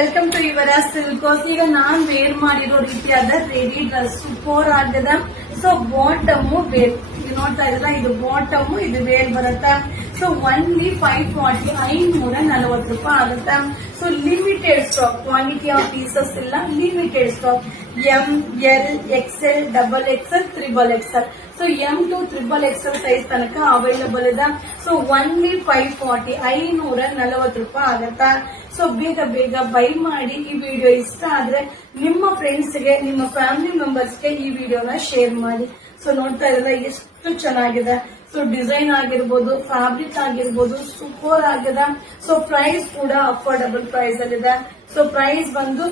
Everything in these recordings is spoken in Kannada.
Welcome to ಯುವರ ಸಿಲ್ಕೋಸ್. ಈಗ ನಾನ್ ವೇರ್ ಮಾಡಿರೋ ರೀತಿಯಾದ ರೆಡಿ ಡ್ರೆಸ್ ಸೂಪರ್ ಆಗದ. ಸೊ ಬಾಟಮ್ ವೇರ್ ನೋಡ್ತಾ ಇದ್ರಲ್ಲ, ಇದು ಬಾಟಮ್, ಇದು ವೇರ್ ಬರುತ್ತೆ. ಸೊ ಒನ್ಲಿ 540 540 ರೂಪಾಯಿ ಆಗುತ್ತೆ. So limited stock, quantity of pieces ಇಲ್ಲ, limited stock. M, L, XL, double XL, triple XL. So M to triple XL size ತನಕ ಅವೈಲಬಲ್ ಇದೆ. ಸೊ ಒನ್ಲಿ 540 540 ರೂಪಾಯಿ ಆಗುತ್ತೆ. ಸೊ ಬೇಗ ಬೇಗ ಬೈ ಮಾಡಿ. ಈ ವಿಡಿಯೋ ಇಷ್ಟ ಆದ್ರೆ ನಿಮ್ಮ ಫ್ರೆಂಡ್ಸ್ಗೆ, ನಿಮ್ಮ ಫ್ಯಾಮಿಲಿ ಮೆಂಬರ್ಸ್ಗೆ ಈ ವಿಡಿಯೋನ ಶೇರ್ ಮಾಡಿ. ಸೊ ನೋಡ್ತಾ ಇದ್ರೆ ಎಷ್ಟು ಚೆನ್ನಾಗಿದೆ. ಸೊ ಡಿಸೈನ್ ಆಗಿರ್ಬೋದು, ಫ್ಯಾಬ್ರಿಕ್ ಆಗಿರ್ಬೋದು ಸೂಪರ್ ಆಗಿದೆ. ಸೊ ಪ್ರೈಸ್ ಕೂಡ ಅಫೋರ್ಡಬಲ್ ಪ್ರೈಸ್ ಅಲ್ಲಿ ಇದೆ. ಸೊ ಪ್ರೈಸ್ ಬಂದು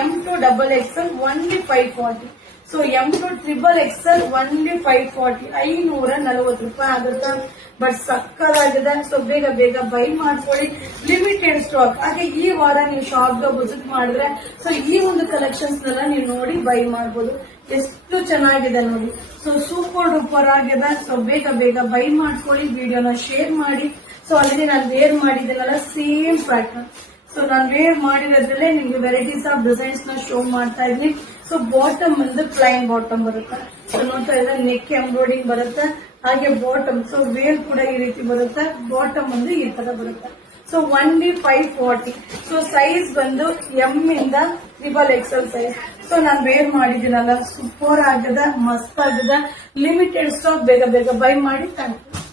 M to double XL only 540. So M to triple XL only 540 540 ರೂಪಾಯಿ ಆಗುತ್ತೆ. ಬಟ್ ಸಕ್ಕದಾಗಿದೆ. ಸೊ ಬೇಗ ಬೇಗ ಬೈ ಮಾಡ್ಕೊಳ್ಳಿ, ಲಿಮಿಟೆಡ್ ಸ್ಟಾಕ್. ಹಾಗೆ ಈ ವಾರ ನೀವು ಶಾಪ್ಗೆ ವಿಸಿಟ್ ಮಾಡಿದ್ರೆ ಸೊ ಈ ಒಂದು ಕಲೆಕ್ಷನ್ಸ್ ನೆಲ್ಲ ನೀವು ನೋಡಿ ಬೈ ಮಾಡಬಹುದು. ಎಷ್ಟು ಚೆನ್ನಾಗಿದೆ ನೋಡಿ. ಸೊ ಸೂಪರ್ ಡೂಪರ್ ಆಗಿದೆ. ಸೊ ಬೇಗ ಬೇಗ ಬೈ ಮಾಡ್ಕೊಳ್ಳಿ, ವಿಡಿಯೋನ ಶೇರ್ ಮಾಡಿ. ಸೊ ಅಲ್ಲಿ ನಾನು ವೇರ್ ಮಾಡಿದ್ದೇನಲ್ಲ ಸೇಮ್ ಪ್ಯಾಟರ್ನ್. ಸೊ ನಾನು ವೇರ್ ಮಾಡಿರೋದ್ರಲ್ಲೇ ನಿಮ್ಗೆ ವೆರೈಟೀಸ್ ಆಫ್ ಡಿಸೈನ್ಸ್ ನ ಶೋ ಮಾಡ್ತಾ ಇದ್ದೀನಿ. ಸೊ ಬಾಟಮ್ ಒಂದು ಪ್ಲೈನ್ ಬಾಟಮ್ ಬರುತ್ತೆ. ಸೊ ನೋಡ್ತಾ ಇದ್ರೆ ನೆಕ್ ಎಂಬ್ರಾಯ್ಡಿಂಗ್ ಬರುತ್ತೆ. ಹಾಗೆ ಬಾಟಮ್, ಸೊ ವೇರ್ ಕೂಡ ಈ ರೀತಿ ಬರುತ್ತೆ. ಬಾಟಮ್ ಒಂದು ಈ ತರ ಬರುತ್ತೆ. So only 540. ಸೊ ಸೈಜ್ ಬಂದು ಎಂ ಇಂದ ಟ್ರಿಬಲ್ ಎಕ್ಸೆಲ್ ಸೈಜ್. ಸೊ ನಾನು ವೇರ್ ಮಾಡಿದ್ದೀನಲ್ಲ, ಸೂಪರ್ ಆಗಿದೆ, ಮಸ್ತ್ ಆಗಿದೆ. Limited stock. ಬೇಗ ಬೇಗ ಬೈ ಮಾಡಿ. Thank you.